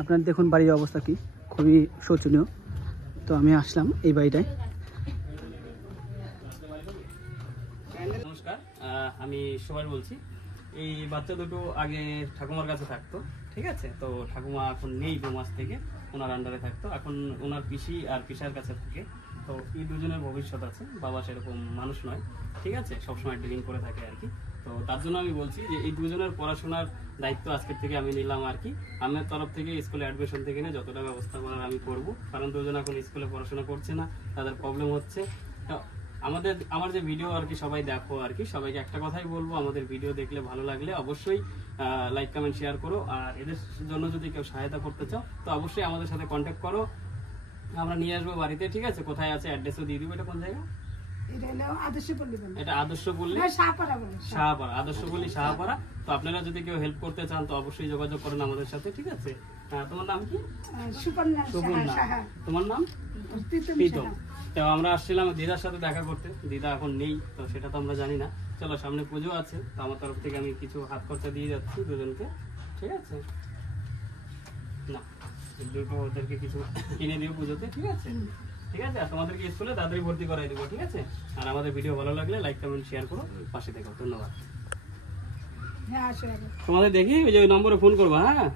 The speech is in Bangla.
আপনারা দেখুন বাড়ির অবস্থা কি, খুবই শোচনীয়। তো আমি আসলাম এই বাড়িটায়। নমস্কার, আমি সুভাষ বলছি। এই বাচ্চা দুটো আগে ঠাকুমার কাছে থাকতো, ঠিক আছে। তো ঠাকুমা এখন নেই, 2 মাস থেকে ওনার আন্ডারে থাকতো। এখন ওনার পিসি আর পিসার কাছে থাকে। তো এই দুজনের ভবিষ্যৎ আছে, বাবা সেরকম মানুষ নয়, ঠিক আছে, সবসময় ড্রিলিং করে থাকে আর কি। তো তার জন্য আমি বলছি যে এই দুজনের পড়াশোনার দায়িত্ব আজকের থেকে আমি নিলাম আর কি। আমার তরফ থেকে স্কুলে অ্যাডমিশন থেকে নিয়ে যতটা ব্যবস্থা করার আমি করব, কারণ দুজন এখন স্কুলে পড়াশোনা করছে না, তাদের প্রবলেম হচ্ছে। আমার যে ভিডিও আর কি সবাই দেখো আর কি, সবাইকে একটা কথাই বলবো, আমাদের ভিডিও দেখলে ভালো লাগলে অবশ্যই লাইক কমেন্ট শেয়ার করো। আর এদের জন্য যদি কেউ সহায়তা করতে চাও তো অবশ্যই আমাদের সাথে কন্ট্যাক্ট করো, আমরা নিয়ে আসবো বাড়িতে, ঠিক আছে। কোথায় আছে অ্যাড্রেসও দিয়ে দিব। এটা কোন জায়গা? এটা আদর্শপল্লী শাহপাড়া, আদর্শপল্লী শাহপাড়া। তো আপনারা যদি কেউ হেল্প করতে চান তো অবশ্যই যোগাযোগ করেন আমাদের সাথে, ঠিক আছে। তোমার নাম কি? সুপর্ণা। তোমার নাম? প্রীতম। তো আমরা আসছিলাম দিদার সাথে দেখা করতে, দিদা এখন নেই, তো সেটা তো আমরা জানি না। চলো, সামনে পুজো আছে, তো আমার তরফ থেকে আমি কিছু হাত খরচা দিয়ে যাচ্ছি দুজনকে, ঠিক আছে। না, দুটো ওদেরকে কিছু কিনে দিও পুজোতে, ঠিক আছে। ঠিক আছে, আর তোমাদেরকে স্কুলে তাড়াতাড়ি ভর্তি করাই দেবো, ঠিক আছে। আর আমাদের ভিডিও ভালো লাগলে লাইক কমেন্ট শেয়ার করো, পাশে দেখো। ধন্যবাদ। তোমাদের দেখি ওই যে নম্বরে ফোন করবো, হ্যাঁ।